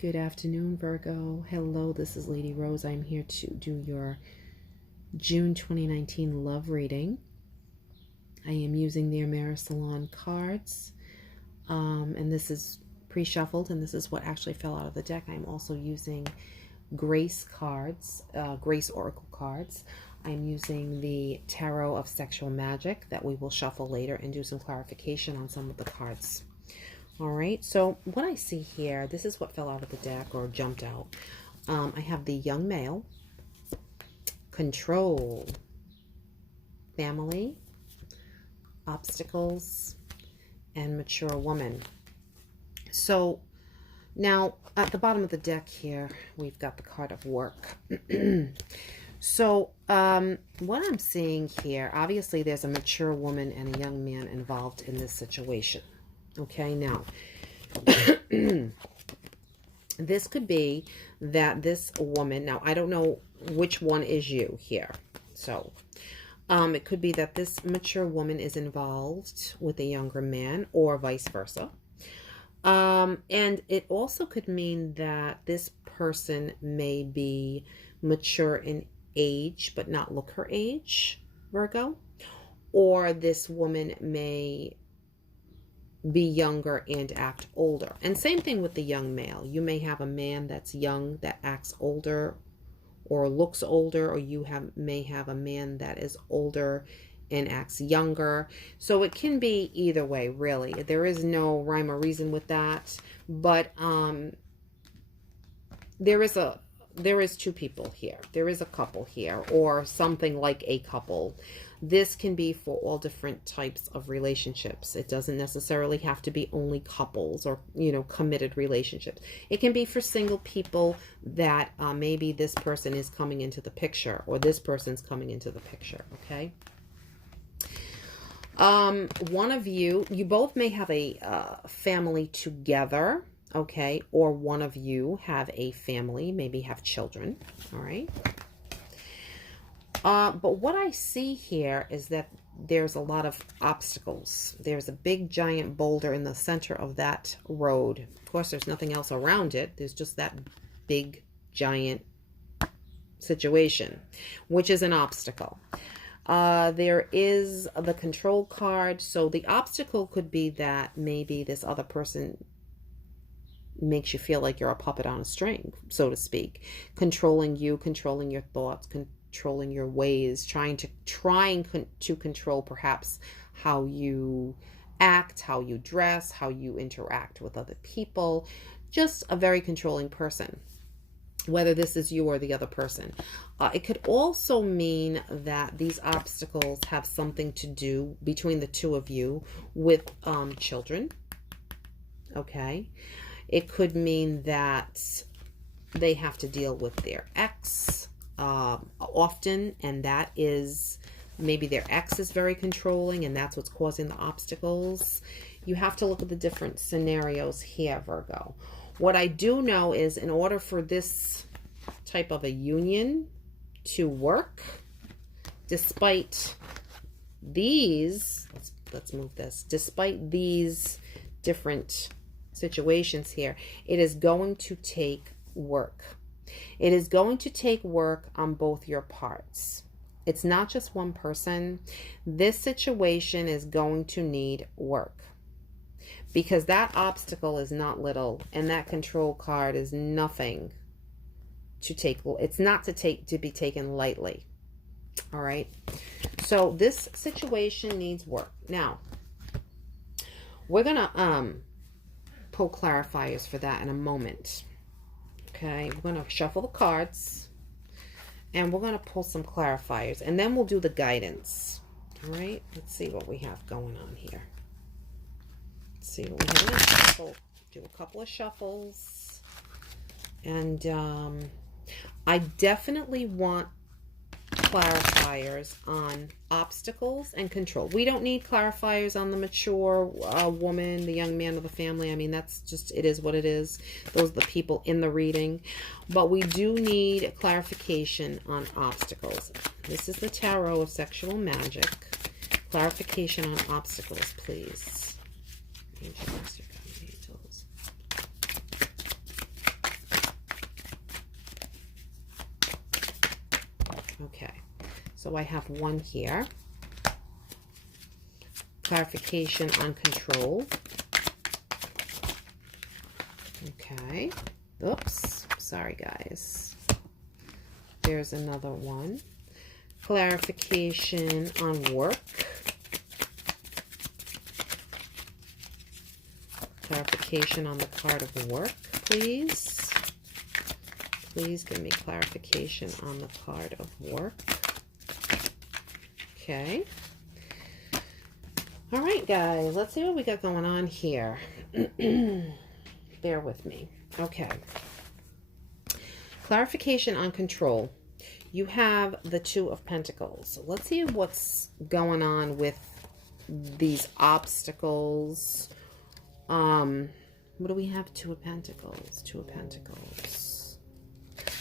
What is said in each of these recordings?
Good afternoon, Virgo. Hello, this is Lady Rose. I'm here to do your June 2019 love reading. I am using the Amara Salon cards, and this is pre-shuffled, and this is what actually fell out of the deck. I'm also using Grace cards, Grace Oracle cards. I'm using the Tarot of Sexual Magic that we will shuffle later and do some clarification on some of the cards. All right, so what I see here, this is what fell out of the deck or jumped out. I have the young male, control, family, obstacles, and mature woman. So now at the bottom of the deck here, we've got the card of work. So what I'm seeing here, obviously there's a mature woman and a young man involved in this situation. Okay, now, this could be that this woman, now I don't know which one is you here. So, it could be that this mature woman is involved with a younger man or vice versa. And it also could mean that this person may be mature in age, but not look her age, Virgo. Or this woman may be younger and act older. And same thing with the young male. You may have a man that's young that acts older or looks older, or you may have a man that is older and acts younger. So it can be either way, really. There is no rhyme or reason with that, but there is two people here. There is a couple here, or something like a couple. This can be for all different types of relationships. It doesn't necessarily have to be only couples or, committed relationships. It can be for single people that maybe this person is coming into the picture, or this person's coming into the picture, okay? One of you both may have a family together, okay? Or one of you have a family, maybe have children, all right? But what I see here is that there's a lot of obstacles. There's a big giant boulder in the center of that road. Of course, there's nothing else around it. There's just that big giant situation, which is an obstacle. There is the control card. So the obstacle could be that maybe this other person makes you feel like you're a puppet on a string, so to speak, controlling you, controlling your thoughts, controlling your ways, trying to control perhaps how you act, how you dress, how you interact with other people. Just a very controlling person, whether this is you or the other person. It could also mean that these obstacles have something to do between the two of you with children. Okay. It could mean that they have to deal with their ex often, and that is maybe their ex is very controlling, and that's what's causing the obstacles. You have to look at the different scenarios here, Virgo. What I do know is, in order for this type of a union to work, despite these, let's move this, despite these different situations here, it is going to take work. It is going to take work on both your parts. It's not just one person. This situation is going to need work, because that obstacle is not little, and that control card is nothing to take. It's not to be taken lightly. All right. So this situation needs work. Now, we're gonna pull clarifiers for that in a moment. Okay, we're going to shuffle the cards, and we're going to pull some clarifiers, and then we'll do the guidance. All right, let's see what we have going on here. Let's see what we have. So do a couple of shuffles, and I definitely want clarifiers on obstacles and control. We don't need clarifiers on the mature woman, the young man of the family. I mean, that's just, it is what it is. Those are the people in the reading. But we do need clarification on obstacles. This is the Tarot of Sexual Magic. Clarification on obstacles, please. Angel, Master, God, angels. So I have one here. Clarification on control. Okay. Oops. Sorry, guys. There's another one. Clarification on work. Clarification on the card of work, please. Please give me clarification on the card of work. Okay. All right, guys. Let's see what we got going on here. Bear with me. Okay. Clarification on control. You have the Two of Pentacles. So let's see what's going on with these obstacles. What do we have? Two of Pentacles. Two of Pentacles.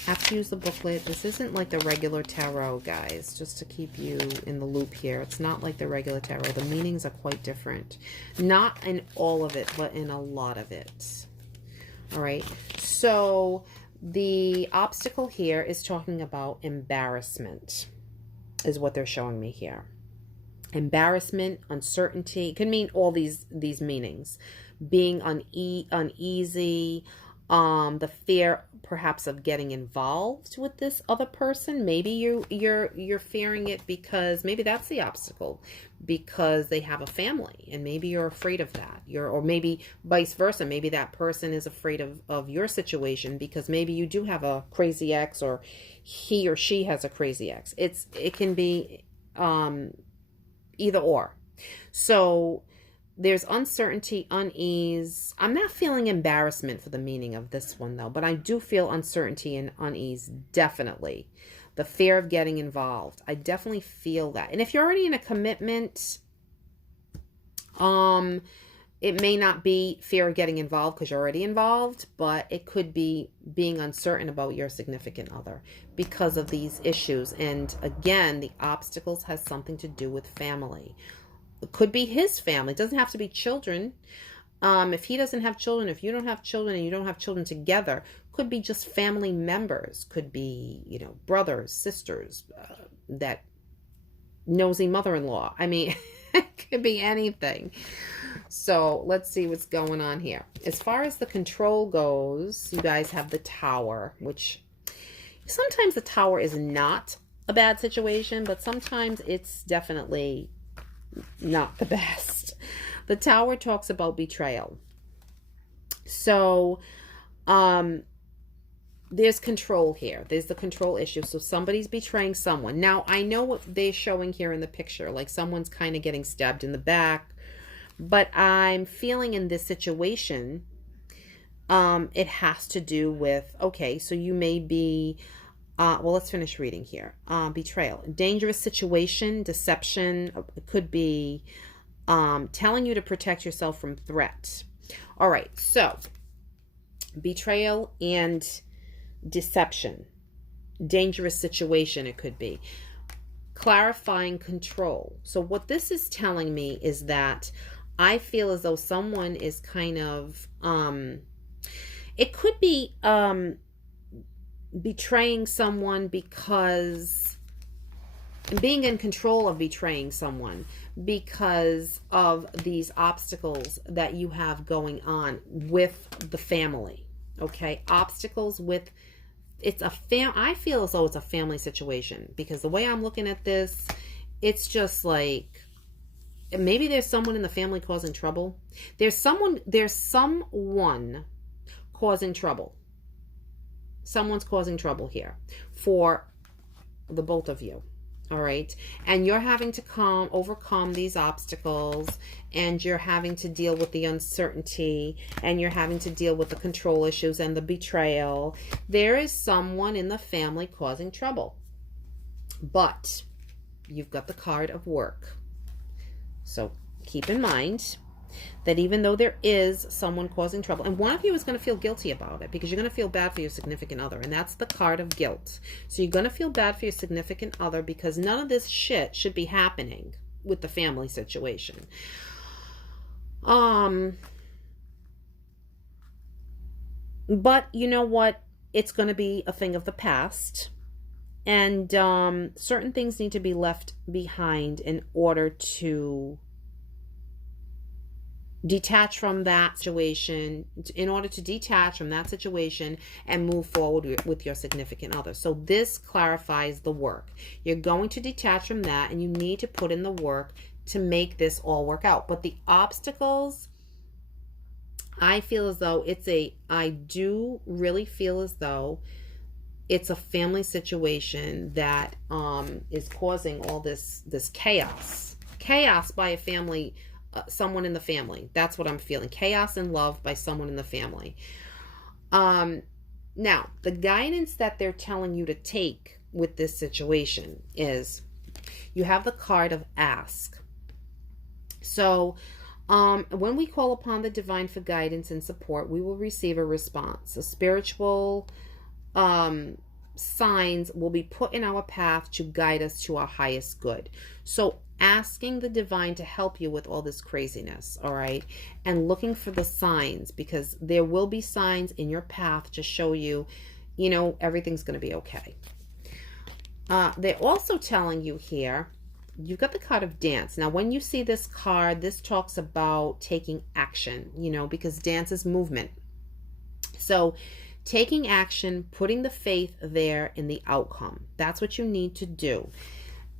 Have to use the booklet. This isn't like the regular tarot, guys, just to keep you in the loop here. It's not like the regular tarot. The meanings are quite different. Not in all of it, but in a lot of it. All right. So the obstacle here is talking about embarrassment, is what they're showing me here. Embarrassment, uncertainty. It could mean all these meanings. Being uneasy, the fear perhaps of getting involved with this other person. Maybe you're fearing it because maybe that's the obstacle, because they have a family and maybe you're afraid of that. Or maybe vice versa. Maybe that person is afraid of your situation because maybe you do have a crazy ex, or he or she has a crazy ex. It can be either or. So there's uncertainty, unease. I'm not feeling embarrassment for the meaning of this one, though, but I do feel uncertainty and unease, definitely. The fear of getting involved. I definitely feel that. And if you're already in a commitment, it may not be fear of getting involved because you're already involved, but it could be being uncertain about your significant other because of these issues. And again, the obstacles has something to do with family. It could be his family. It doesn't have to be children. If he doesn't have children, if you don't have children and you don't have children together, could be just family members. Could be, brothers, sisters, that nosy mother-in-law. I mean, it could be anything. So let's see what's going on here. As far as the control goes, you guys have the Tower, which sometimes the Tower is not a bad situation, but sometimes it's definitely not the best. The Tower talks about betrayal. So there's control here. There's the control issue. So somebody's betraying someone. Now, I know what they're showing here in the picture, like someone's kind of getting stabbed in the back, but I'm feeling in this situation, it has to do with, okay, so you may be, well, let's finish reading here. Betrayal, dangerous situation, deception. It could be telling you to protect yourself from threat. All right, so betrayal and deception, dangerous situation. It could be clarifying control. So what this is telling me is that I feel as though someone is kind of, it could be betraying someone because being in control of betraying someone because of these obstacles that you have going on with the family. Okay, obstacles with, I feel as though it's a family situation, because the way I'm looking at this, it's just like maybe there's someone in the family causing trouble. There's someone causing trouble. Someone's causing trouble here for the both of you. All right. And you're having to overcome these obstacles, and you're having to deal with the uncertainty, and you're having to deal with the control issues and the betrayal. There is someone in the family causing trouble, but you've got the card of work. So keep in mind that even though there is someone causing trouble, and one of you is going to feel guilty about it because you're going to feel bad for your significant other, and that's the card of guilt. So you're going to feel bad for your significant other because none of this shit should be happening with the family situation. But you know what? It's going to be a thing of the past, And certain things need to be left behind in order to detach from that situation, in order to detach from that situation and move forward with your significant other. So this clarifies the work. You're going to detach from that, and you need to put in the work to make this all work out. But the obstacles, I feel as though I do really feel as though it's a family situation that is causing all this chaos by a family, someone in the family. That's what I'm feeling. Chaos and love by someone in the family. Now, the guidance that they're telling you to take with this situation is, you have the card of ask. So when we call upon the divine for guidance and support, we will receive a response. A spiritual signs will be put in our path to guide us to our highest good. So asking the divine to help you with all this craziness, all right, and looking for the signs, because there will be signs in your path to show you, everything's going to be okay. They're also telling you here, you've got the card of dance. Now, when you see this card, this talks about taking action, because dance is movement. So taking action, putting the faith there in the outcome. That's what you need to do.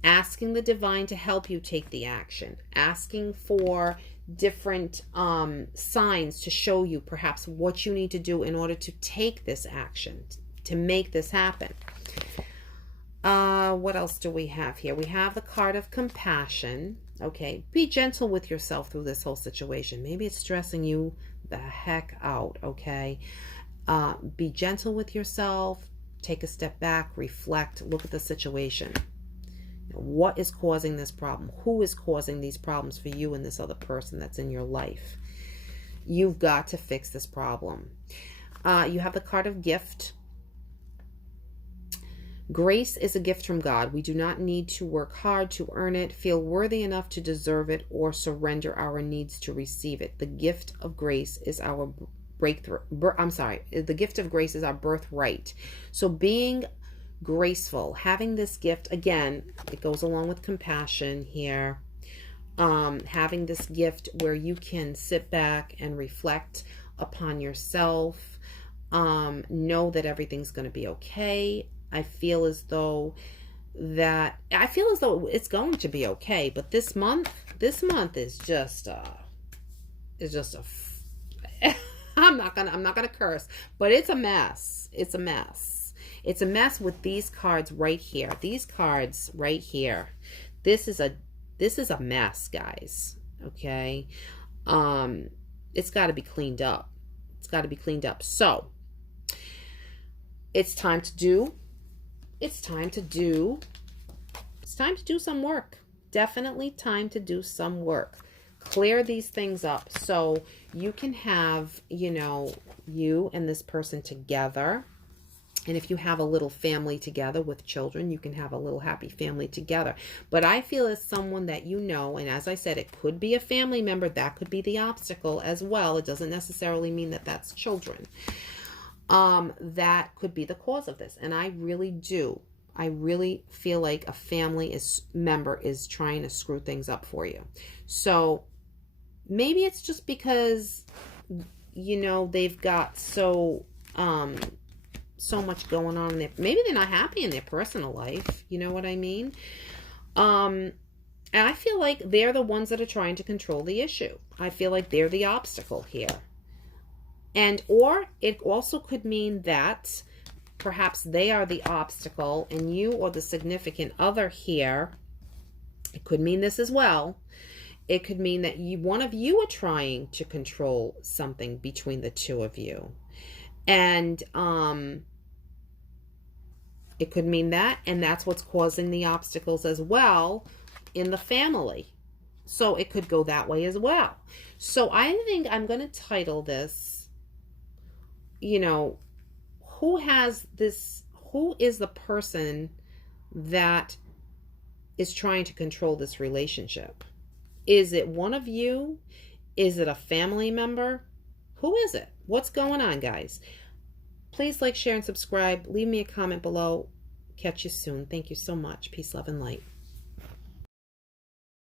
Asking the divine to help you take the action. Asking for different signs to show you perhaps what you need to do in order to take this action, to make this happen. What else do we have here? We have the card of compassion. Okay, be gentle with yourself through this whole situation. Maybe it's stressing you the heck out, okay? Be gentle with yourself. Take a step back, reflect, look at the situation. What is causing this problem? Who is causing these problems for you and this other person that's in your life? You've got to fix this problem. You have the card of gift. Grace is a gift from God. We do not need to work hard to earn it, feel worthy enough to deserve it, or surrender our needs to receive it. The gift of grace is our breakthrough. The gift of grace is our birthright. So being graceful, having this gift, again, it goes along with compassion here. Having this gift where you can sit back and reflect upon yourself, know that everything's going to be okay. I feel as though it's going to be okay, but this month is just I'm not gonna curse, but it's a mess. It's a mess. It's a mess with these cards right here. These cards right here. This is a mess, guys. Okay. It's got to be cleaned up. It's got to be cleaned up. So it's time to do some work. Definitely time to do some work. Clear these things up so you can have, you and this person together. And if you have a little family together with children, you can have a little happy family together. But I feel as someone that and as I said, it could be a family member. That could be the obstacle as well. It doesn't necessarily mean that that's children. That could be the cause of this. And I really feel like a family member is trying to screw things up for you. So maybe it's just because, they've got so much going on in maybe they're not happy in their personal life. You know what I mean? And I feel like they're the ones that are trying to control the issue. I feel like they're the obstacle here. Or it also could mean that perhaps they are the obstacle and you or the significant other here. It could mean this as well. It could mean that one of you are trying to control something between the two of you. And it could mean that, and that's what's causing the obstacles as well in the family. So it could go that way as well. So I think I'm going to title this, who is the person that is trying to control this relationship? Is it one of you? Is it a family member? Who is it? What's going on, guys? Please like, share, and subscribe. Leave me a comment below. Catch you soon. Thank you so much. Peace, love, and light.